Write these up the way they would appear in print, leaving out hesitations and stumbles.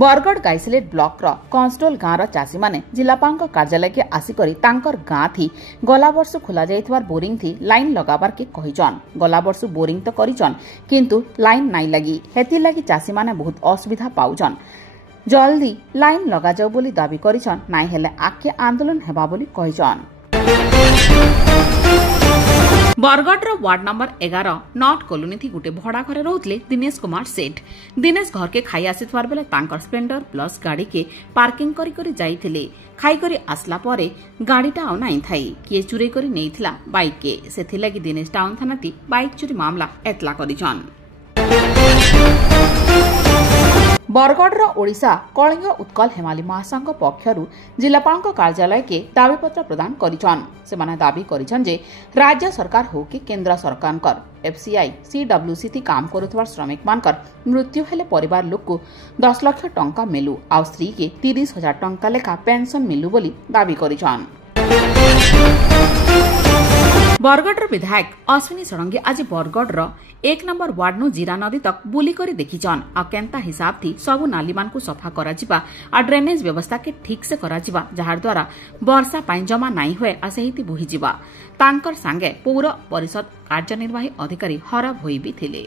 Bargarh गाइसलेट block रो कंसडोल गाँव चाषी माने जिलापाल कार्यालय के आसिकरी तांकर गाँ थी गला वर्ष खोला जाइथिबार बोरिंग थी लाइन लगाबार के कहिचन। गला वर्ष बोरिंग तो करिचन किंतु लाइन नाई लगी हेति लगी चाषी माने बहुत असुविधा पाउचन। जल्दी लाइन लगा जाओ बोली दाबी करिचन, नाई हेले आके आंदोलन हेबा बोली कहिचन। बरगढ़ वार्ड नंबर 11 नॉट कॉलोनी थी गोटे भड़ा घरे रोले दिनेश कुमार सेठ। दिनेश घर के खाई आसिथवार बेले तांकर स्प्लेंडर प्लस गाड़ी के पार्किंग करी करी जाइथिले। खाई करी आसला परे गाड़ीटा आउ नाई थाई किए चुरे करी नेइथिला बाइक के, सेथिलागि दिनेश टाउन थाना ती बाइक चोरी मामला एतला करिछन। बरगढ़ ओडिशा कलिंग उत्कल हेमाली महासंघ पक्षरु जिलापाल कार्यालय के दाबीपत्र प्रदान करिछन। सेमाने दाबी करिछन जे राज्य सरकार हो कि केंद्र सरकार एफसीआई सीडब्ल्यूसी थी काम करुथवार श्रमिक मानकर मृत्यु हेले परिवार लोक को 10 लाख टंका मिलू आ स्त्री के 30,000 टंका लेखा पेंशन मिलू बोली दाबी करिछन। बरगढ़ विधायक अश्विनी षडंगी आज बरगढ़ 1 नंबर वार्ड नु जीरा नदी तक बुली करी देखिछन आ केंता हिसाब थी सबु नाली मान को सफा करा जिबा आ ड्रेनेज व्यवस्था के ठीक से करा जिबा जहार द्वारा वर्षा पाई जमा नाई हुए आ सहिति बोही जिबा। तांकर संगे पौर परिषद कार्यनिर्वाही अधिकारी हरा भोई भी थिले।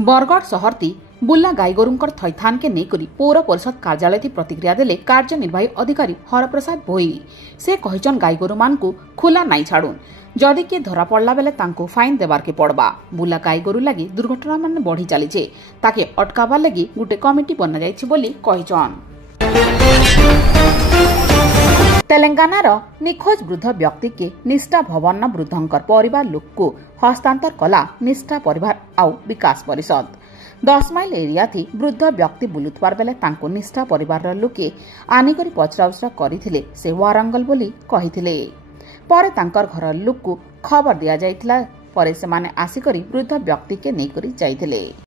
बरगढ़ शहरती बुल्ला गाईगोरुंकर थैथान के नेकरी पौर परिषद कार्यालय थी प्रतिक्रिया देले कार्यनिर्वाही अधिकारी हरप्रसाद भोई। से कहिचन गाईगोरु मान को खुला नाई छाड़ुन, जदि के धरा पड़ला बेले तांको फाइन देबार के पड़बा। बुला गाईगोरु लगी दुर्घटना मान बढ़ी चलीछे, ताके अटकाबार लगी गुटे कमिटी बना जाइछि बोली कहिचन। तेलंगानार निखोज वृद्ध व्यक्ति के निष्ठा भवन वृद्धंकर परिवार लोक को हस्तांतर कला निष्ठा परिवार आउ विकास परिषद। 10 माइल एरिया थी वृद्ध व्यक्ति बुलुथवार बेले तांको निष्ठा परिवार लोके आनिकरी पचराउचरा करिथिले से वारंगल बोली कहिथिले। परे तांकर घर लोक को खबर दिया जाइथिला, परे सेमाने आसिकरी वृद्ध व्यक्ति के नेकरी जाइथिले।